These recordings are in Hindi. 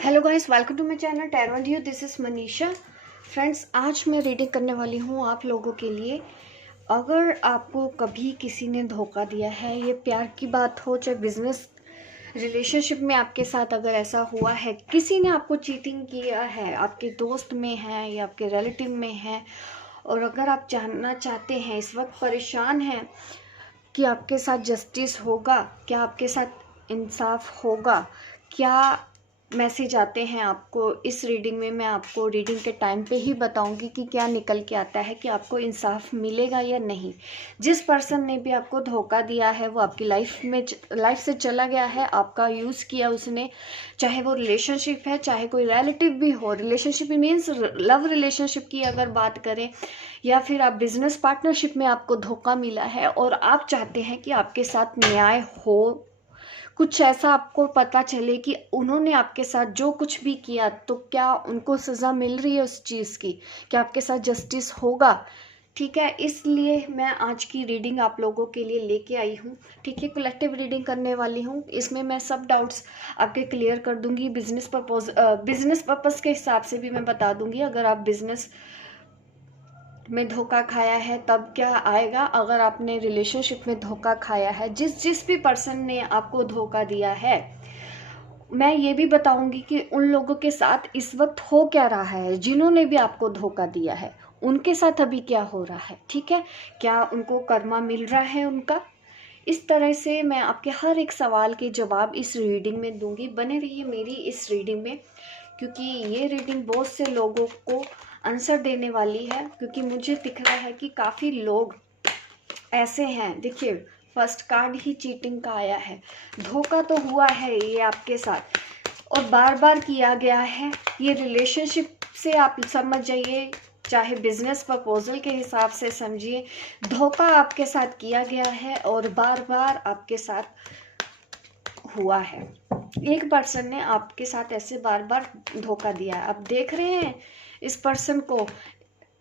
Hello guys, welcome to my channel tarot and you. This is Manisha. Friends, आज मैं रीडिंग करने वाली हूँ आप लोगों के लिए। अगर आपको कभी किसी ने धोखा दिया है, ये प्यार की बात हो चाहे बिजनेस रिलेशनशिप में आपके साथ अगर ऐसा हुआ है, किसी ने आपको चीटिंग किया है, आपके दोस्त में है या आपके रिलेटिव में है, और अगर आप जानना चाहते हैं, इस वक्त परेशान हैं कि आपके साथ जस्टिस होगा, क्या आपके साथ इंसाफ होगा, क्या मैसेज आते हैं आपको इस रीडिंग में, मैं आपको रीडिंग के टाइम पे ही बताऊंगी कि क्या निकल के आता है, कि आपको इंसाफ मिलेगा या नहीं। जिस पर्सन ने भी आपको धोखा दिया है वो आपकी लाइफ से चला गया है, आपका यूज़ किया उसने, चाहे वो रिलेशनशिप है चाहे कोई रिलेटिव भी हो। रिलेशनशिप मीन्स लव रिलेशनशिप की अगर बात करें, या फिर आप बिजनेस पार्टनरशिप में आपको धोखा मिला है और आप चाहते हैं कि आपके साथ न्याय हो, कुछ ऐसा आपको पता चले कि उन्होंने आपके साथ जो कुछ भी किया तो क्या उनको सज़ा मिल रही है उस चीज़ की, क्या आपके साथ जस्टिस होगा। ठीक है, इसलिए मैं आज की रीडिंग आप लोगों के लिए लेके आई हूँ। ठीक है, कलेक्टिव रीडिंग करने वाली हूँ। इसमें मैं सब डाउट्स आपके क्लियर कर दूंगी। बिजनेस पर्पस के हिसाब से भी मैं बता दूंगी। अगर आप बिजनेस में धोखा खाया है तब क्या आएगा, अगर आपने रिलेशनशिप में धोखा खाया है, जिस भी पर्सन ने आपको धोखा दिया है, मैं ये भी बताऊंगी कि उन लोगों के साथ इस वक्त हो क्या रहा है, जिन्होंने भी आपको धोखा दिया है उनके साथ अभी क्या हो रहा है। ठीक है, क्या उनको कर्मा मिल रहा है उनका। इस तरह से मैं आपके हर एक सवाल के जवाब इस रीडिंग में दूंगी। बने रहिए मेरी इस रीडिंग में, क्योंकि ये रीडिंग बहुत से लोगों को आंसर देने वाली है, क्योंकि मुझे दिख रहा है कि काफ़ी लोग ऐसे हैं। देखिए, फर्स्ट कार्ड ही चीटिंग का आया है। धोखा तो हुआ है ये आपके साथ और बार बार किया गया है। ये रिलेशनशिप से आप समझ जाइए, चाहे बिजनेस प्रपोजल के हिसाब से समझिए, धोखा आपके साथ किया गया है और बार बार आपके साथ हुआ है। एक पर्सन ने आपके साथ ऐसे बार बार धोखा दिया है। आप देख रहे हैं इस पर्सन को,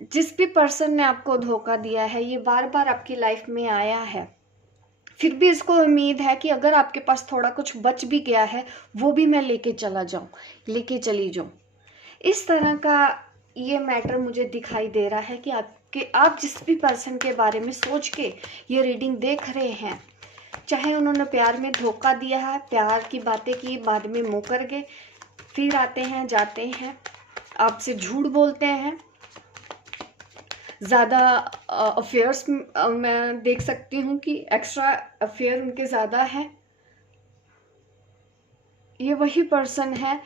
जिस भी पर्सन ने आपको धोखा दिया है ये बार बार आपकी लाइफ में आया है, फिर भी इसको उम्मीद है कि अगर आपके पास थोड़ा कुछ बच भी गया है वो भी मैं लेके चली जाऊं। इस तरह का ये मैटर मुझे दिखाई दे रहा है कि आप जिस भी पर्सन के बारे में सोच के ये रीडिंग देख रहे हैं, चाहे उन्होंने प्यार में धोखा दिया है, प्यार की बातें की, बाद में मुकर गए, फिर आते हैं जाते हैं, आपसे झूठ बोलते हैं, ज़्यादा अफेयर्स मैं देख सकती हूँ कि एक्स्ट्रा अफेयर उनके ज़्यादा है। ये वही पर्सन है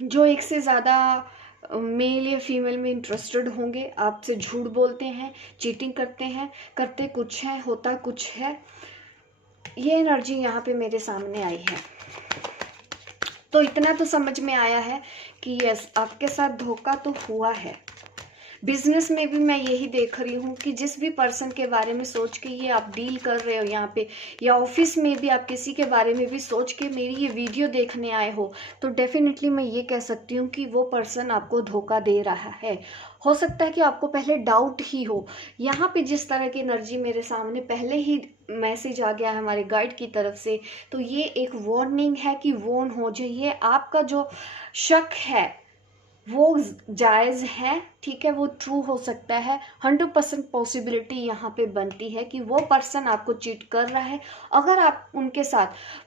जो एक से ज़्यादा मेल या फीमेल में इंटरेस्टेड होंगे, आपसे झूठ बोलते हैं, चीटिंग करते हैं, करते कुछ है होता कुछ है। ये एनर्जी यहाँ पे मेरे सामने आई है। तो इतना तो समझ में आया है कि यस, आपके साथ धोखा तो हुआ है। बिजनेस में भी मैं यही देख रही हूँ कि जिस भी पर्सन के बारे में सोच के ये आप डील कर रहे हो यहाँ पे, या ऑफिस में भी आप किसी के बारे में भी सोच के मेरी ये वीडियो देखने आए हो, तो डेफिनेटली मैं ये कह सकती हूँ कि वो पर्सन आपको धोखा दे रहा है। हो सकता है कि आपको पहले डाउट ही हो। यहाँ पे जिस तरह की एनर्जी मेरे सामने पहले ही मैसेज आ गया है हमारे गाइड की तरफ से, तो ये एक वार्निंग है कि वॉर्न हो जाइए। आपका जो शक है वो जायज़ है, ठीक है, वो ट्रू हो सकता है। 100% पॉसिबिलिटी यहाँ पे बनती है कि वो पर्सन आपको चीट कर रहा है। अगर आप उनके साथ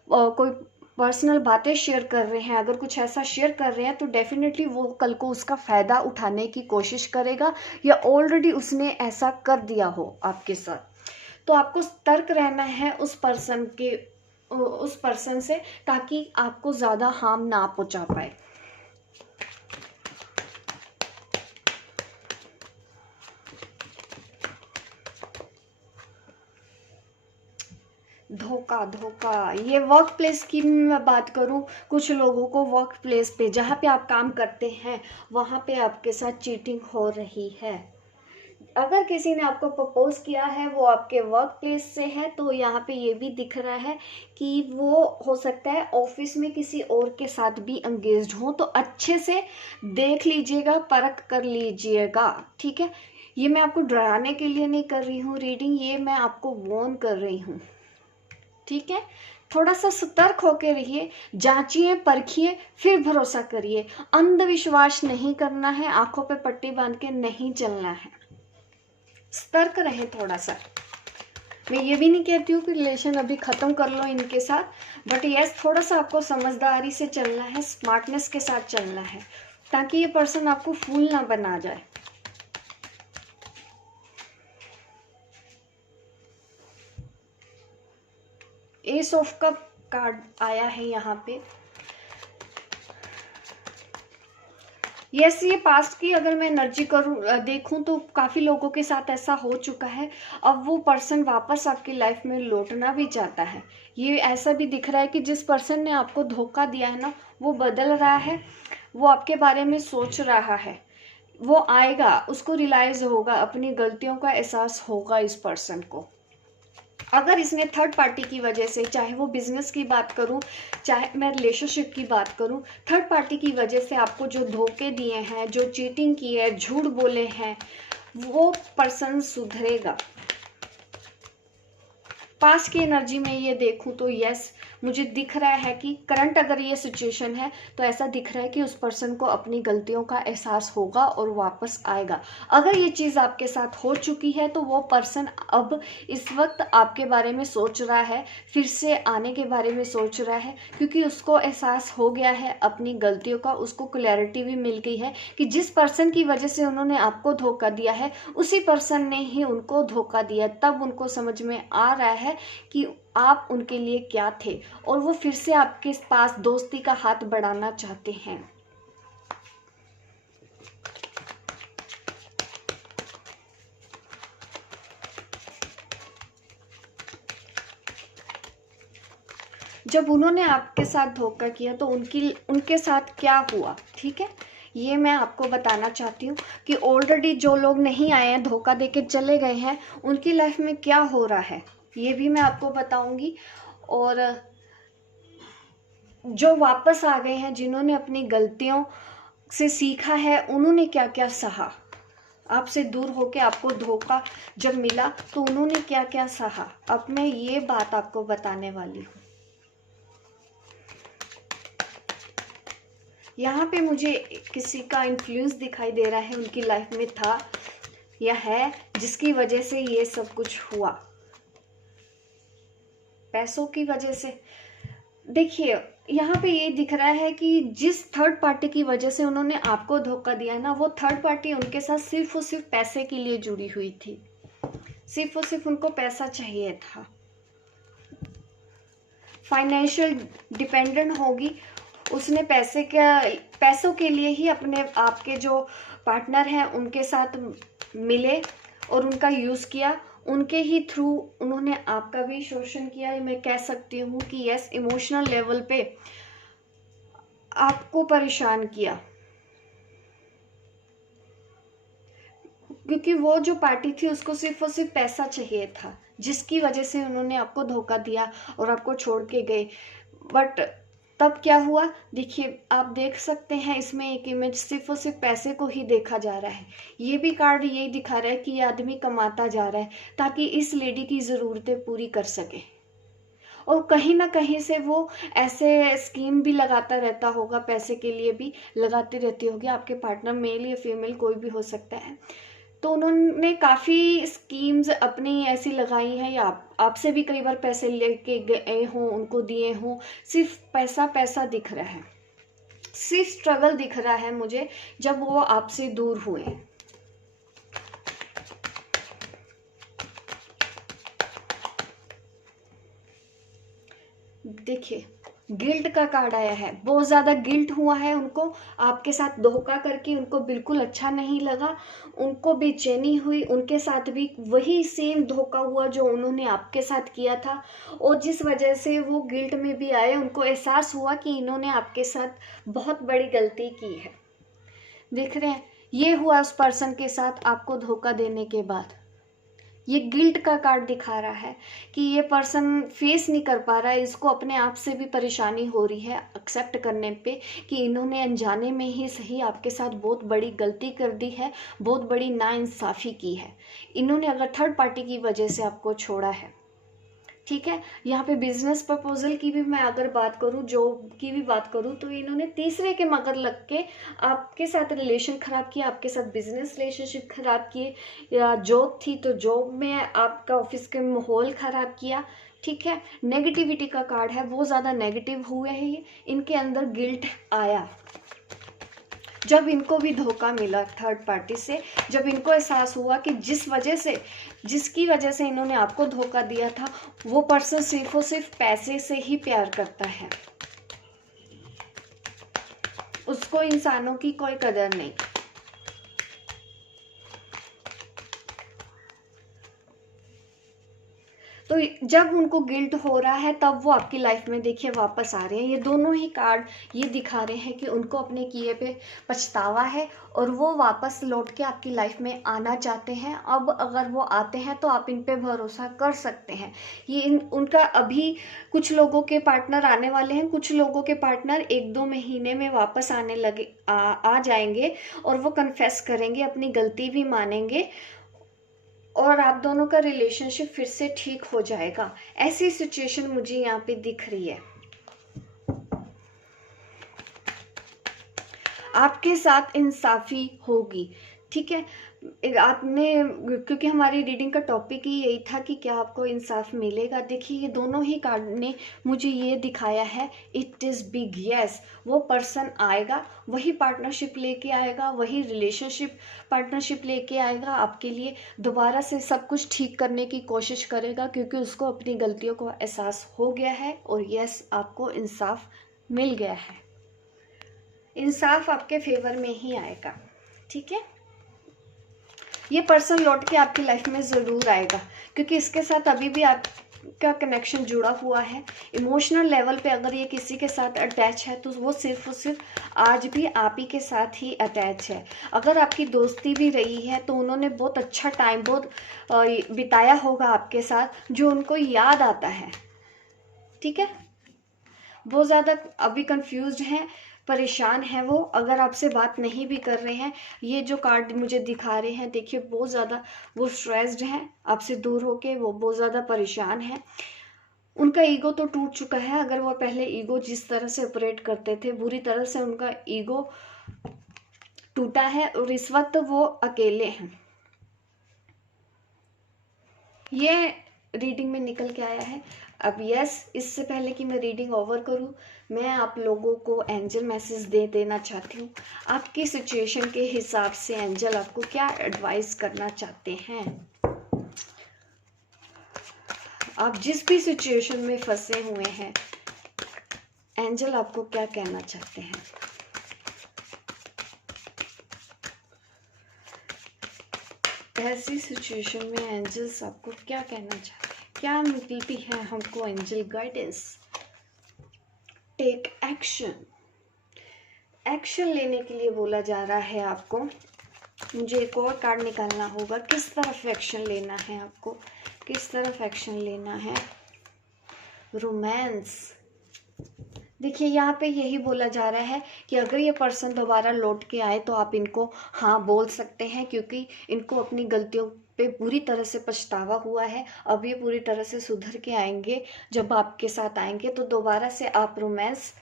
कोई पर्सनल बातें शेयर कर रहे हैं, अगर कुछ ऐसा शेयर कर रहे हैं, तो डेफिनेटली वो कल को उसका फ़ायदा उठाने की कोशिश करेगा, या ऑलरेडी उसने ऐसा कर दिया हो आपके साथ। तो आपको सतर्क रहना है उस पर्सन से, ताकि आपको ज़्यादा हार्म ना पहुँचा पाए। धोखा धोखा, ये वर्क प्लेस की मैं बात करूं, कुछ लोगों को वर्क प्लेस पे जहाँ पे आप काम करते हैं वहाँ पे आपके साथ चीटिंग हो रही है। अगर किसी ने आपको प्रपोज किया है वो आपके वर्क प्लेस से है, तो यहाँ पे ये भी दिख रहा है कि वो हो सकता है ऑफिस में किसी और के साथ भी एंगेज्ड हो। तो अच्छे से देख लीजिएगा, परख कर लीजिएगा। ठीक है, ये मैं आपको डराने के लिए नहीं कर रही हूँ रीडिंग, ये मैं आपको वार्न कर रही हूँ। ठीक है, थोड़ा सा सतर्क होकर रहिए, जांचिए, परखिए, फिर भरोसा करिए। अंधविश्वास नहीं करना है, आंखों पे पट्टी बांध के नहीं चलना है, सतर्क रहे थोड़ा सा। मैं ये भी नहीं कहती हूँ कि रिलेशन अभी ख़त्म कर लो इनके साथ, बट यस, थोड़ा सा आपको समझदारी से चलना है, स्मार्टनेस के साथ चलना है, ताकि ये पर्सन आपको फूल ना बना जाए। एस ऑफ कप कार्ड आया है यहाँ पे। यस, ये पास्ट की अगर मैं एनर्जी करूँ देखूं तो काफ़ी लोगों के साथ ऐसा हो चुका है। अब वो पर्सन वापस आपकी लाइफ में लौटना भी चाहता है। ये ऐसा भी दिख रहा है कि जिस पर्सन ने आपको धोखा दिया है ना, वो बदल रहा है, वो आपके बारे में सोच रहा है, वो आएगा, उसको रियलाइज होगा, अपनी गलतियों का एहसास होगा इस पर्सन को। अगर इसने थर्ड पार्टी की वजह से, चाहे वो बिजनेस की बात करूं, चाहे मैं रिलेशनशिप की बात करूं, थर्ड पार्टी की वजह से आपको जो धोखे दिए हैं, जो चीटिंग की है, झूठ बोले हैं, वो पर्सन सुधरेगा। पास की एनर्जी में ये देखूं तो यस, मुझे दिख रहा है कि करंट अगर ये सिचुएशन है तो ऐसा दिख रहा है कि उस पर्सन को अपनी गलतियों का एहसास होगा और वापस आएगा। अगर ये चीज़ आपके साथ हो चुकी है तो वो पर्सन अब इस वक्त आपके बारे में सोच रहा है, फिर से आने के बारे में सोच रहा है, क्योंकि उसको एहसास हो गया है अपनी गलतियों का। उसको क्लैरिटी भी मिल गई है कि जिस पर्सन की वजह से उन्होंने आपको धोखा दिया है, उसी पर्सन ने ही उनको धोखा दिया। तब उनको समझ में आ रहा है कि आप उनके लिए क्या थे, और वो फिर से आपके पास दोस्ती का हाथ बढ़ाना चाहते हैं। जब उन्होंने आपके साथ धोखा किया तो उनके साथ क्या हुआ, ठीक है, ये मैं आपको बताना चाहती हूँ कि ऑलरेडी जो लोग नहीं आए हैं, धोखा देके चले गए हैं, उनकी लाइफ में क्या हो रहा है ये भी मैं आपको बताऊंगी। और जो वापस आ गए हैं, जिन्होंने अपनी गलतियों से सीखा है, उन्होंने क्या क्या सहा। आपसे दूर होके आपको धोखा जब मिला तो उन्होंने क्या क्या सहा, अब मैं ये बात आपको बताने वाली हूँ। यहाँ पे मुझे किसी का इन्फ्लुएंस दिखाई दे रहा है, उनकी लाइफ में था या है, जिसकी वजह से ये सब कुछ हुआ। पैसों की वजह से देखिए, यहाँ पे ये दिख रहा है कि जिस थर्ड पार्टी की वजह से उन्होंने आपको धोखा दिया ना, वो थर्ड पार्टी उनके साथ सिर्फ और सिर्फ पैसे के लिए जुड़ी हुई थी, सिर्फ और सिर्फ उनको पैसा चाहिए था, फाइनेंशियल डिपेंडेंट होगी। उसने पैसों के लिए ही अपने आपके जो पार्टनर हैं उनके साथ मिले और उनका यूज़ किया, उनके ही थ्रू उन्होंने आपका भी शोषण किया। मैं कह सकती हूँ कि यस, इमोशनल लेवल पे आपको परेशान किया, क्योंकि वो जो पार्टी थी उसको सिर्फ और सिर्फ पैसा चाहिए था, जिसकी वजह से उन्होंने आपको धोखा दिया और आपको छोड़ के गए। बट तब क्या हुआ, देखिए, आप देख सकते हैं इसमें एक इमेज, सिर्फ और सिर्फ पैसे को ही देखा जा रहा है। ये भी कार्ड यही दिखा रहा है कि ये आदमी कमाता जा रहा है ताकि इस लेडी की ज़रूरतें पूरी कर सके, और कहीं ना कहीं से वो ऐसे स्कीम भी लगाता रहता होगा, पैसे के लिए भी लगाती रहती होगी। आपके पार्टनर मेल या फीमेल कोई भी हो सकता है, तो उन्होंने काफ़ी स्कीम्स अपनी ऐसी लगाई हैं, या आपसे भी कई बार पैसे लेके गए हों, उनको दिए हों। सिर्फ पैसा पैसा दिख रहा है, सिर्फ स्ट्रगल दिख रहा है मुझे जब वो आपसे दूर हुए। देखिए, गिल्ट का कार्ड आया है, बहुत ज़्यादा गिल्ट हुआ है उनको, आपके साथ धोखा करके उनको बिल्कुल अच्छा नहीं लगा, उनको बेचैनी हुई, उनके साथ भी वही सेम धोखा हुआ जो उन्होंने आपके साथ किया था, और जिस वजह से वो गिल्ट में भी आए, उनको एहसास हुआ कि इन्होंने आपके साथ बहुत बड़ी गलती की है। देख रहे हैं, ये हुआ उस पर्सन के साथ आपको धोखा देने के बाद। ये गिल्ट का कार्ड दिखा रहा है कि ये पर्सन फेस नहीं कर पा रहा है, इसको अपने आप से भी परेशानी हो रही है एक्सेप्ट करने पे कि इन्होंने अनजाने में ही सही आपके साथ बहुत बड़ी गलती कर दी है, बहुत बड़ी नाइंसाफ़ी की है। इन्होंने अगर थर्ड पार्टी की वजह से आपको छोड़ा है ठीक है। यहाँ पे बिजनेस प्रपोजल की भी मैं अगर बात करूँ, जॉब की भी बात करूँ, तो इन्होंने तीसरे के मगर लग के आपके साथ रिलेशन खराब किया, आपके साथ बिजनेस रिलेशनशिप खराब किए, या जॉब थी तो जॉब में आपका ऑफिस के माहौल खराब किया। ठीक है, नेगेटिविटी का कार्ड है, बहुत ज़्यादा नेगेटिव हुए हैं ये, इनके अंदर गिल्ट आया जब इनको भी धोखा मिला थर्ड पार्टी से, जब इनको एहसास हुआ कि जिसकी वजह से इन्होंने आपको धोखा दिया था, वो पर्सन सिर्फ और सिर्फ पैसे से ही प्यार करता है, उसको इंसानों की कोई कदर नहीं। तो जब उनको गिल्ट हो रहा है तब वो आपकी लाइफ में देखिए वापस आ रहे हैं। ये दोनों ही कार्ड ये दिखा रहे हैं कि उनको अपने किए पे पछतावा है और वो वापस लौट के आपकी लाइफ में आना चाहते हैं। अब अगर वो आते हैं तो आप इन पे भरोसा कर सकते हैं। ये उनका अभी कुछ लोगों के पार्टनर आने वाले हैं, कुछ लोगों के पार्टनर 1-2 महीने में वापस आने लगे आ जाएंगे और वो कन्फेस करेंगे, अपनी गलती भी मानेंगे और आप दोनों का रिलेशनशिप फिर से ठीक हो जाएगा। ऐसी सिचुएशन मुझे यहाँ पे दिख रही है। आपके साथ इंसाफी होगी, ठीक है। आपने, क्योंकि हमारी रीडिंग का टॉपिक ही यही था कि क्या आपको इंसाफ मिलेगा। देखिए ये दोनों ही कार्ड ने मुझे ये दिखाया है, इट इज़ बिग यस। वो पर्सन आएगा, वही पार्टनरशिप लेके आएगा, वही रिलेशनशिप पार्टनरशिप लेके आएगा आपके लिए, दोबारा से सब कुछ ठीक करने की कोशिश करेगा, क्योंकि उसको अपनी गलतियों को एहसास हो गया है और यस आपको इंसाफ मिल गया है। इंसाफ आपके फेवर में ही आएगा, ठीक है। ये पर्सन लौट के आपकी लाइफ में ज़रूर आएगा, क्योंकि इसके साथ अभी भी आपका कनेक्शन जुड़ा हुआ है। इमोशनल लेवल पे अगर ये किसी के साथ अटैच है तो वो सिर्फ और सिर्फ आज भी आप ही के साथ ही अटैच है। अगर आपकी दोस्ती भी रही है तो उन्होंने बहुत अच्छा टाइम बहुत बिताया होगा आपके साथ, जो उनको याद आता है, ठीक है। बहुत ज़्यादा अभी कंफ्यूज्ड हैं, परेशान है वो, अगर आपसे बात नहीं भी कर रहे हैं। ये जो कार्ड मुझे दिखा रहे हैं, देखिए बहुत ज़्यादा वो स्ट्रेस्ड हैं आपसे दूर होके, वो बहुत ज़्यादा परेशान हैं। उनका ईगो तो टूट चुका है। अगर वो पहले ईगो जिस तरह से ऑपरेट करते थे, बुरी तरह से उनका ईगो टूटा है और इस वक्त वो अकेले हैं। ये रीडिंग में निकल के आया है। अब यस, इससे पहले कि मैं रीडिंग ओवर करूं, मैं आप लोगों को एंजल मैसेज दे देना चाहती हूँ। आपकी सिचुएशन के हिसाब से एंजल आपको क्या एडवाइस करना चाहते हैं। आप जिस भी सिचुएशन में फंसे हुए हैं, एंजल आपको क्या कहना चाहते हैं। ऐसी सिचुएशन में एंजल्स आपको क्या कहना चाहते हैं, क्या मिलती है हमको angel guidance. Take action, action लेने के लिए बोला जा रहा है आपको। मुझे एक और कार्ड निकालना होगा, किस तरफ एक्शन लेना है आपको, किस तरफ एक्शन लेना है। रोमांस, देखिए यहाँ पे यही बोला जा रहा है कि अगर ये पर्सन दोबारा लौट के आए तो आप इनको हाँ बोल सकते हैं, क्योंकि इनको अपनी गलतियों पे पूरी तरह से पछतावा हुआ है। अब ये पूरी तरह से सुधर के आएंगे। जब आपके साथ आएंगे तो दोबारा से आप रोमांस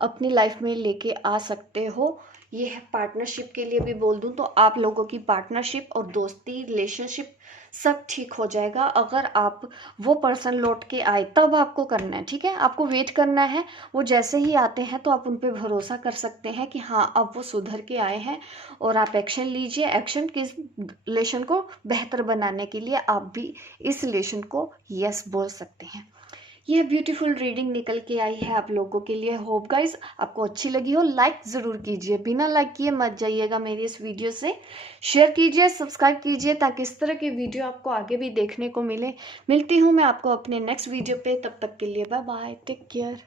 अपनी लाइफ में लेके आ सकते हो। ये है पार्टनरशिप के लिए भी बोल दूं तो आप लोगों की पार्टनरशिप और दोस्ती रिलेशनशिप सब ठीक हो जाएगा। अगर आप वो पर्सन लौट के आए तब आपको करना है, ठीक है। आपको वेट करना है। वो जैसे ही आते हैं तो आप उन पर भरोसा कर सकते हैं कि हाँ अब वो सुधर के आए हैं, और आप एक्शन लीजिए। एक्शन किस रिलेशन को बेहतर बनाने के लिए आप भी इस रिलेशन को यस बोल सकते हैं। यह ब्यूटीफुल रीडिंग निकल के आई है आप लोगों के लिए। होप गाइस आपको अच्छी लगी हो। लाइक ज़रूर कीजिए, बिना लाइक किए मत जाइएगा मेरी इस वीडियो से। शेयर कीजिए, सब्सक्राइब कीजिए, ताकि इस तरह की वीडियो आपको आगे भी देखने को मिले। मिलती हूँ मैं आपको अपने नेक्स्ट वीडियो पे, तब तक के लिए बाय बाय, टेक केयर।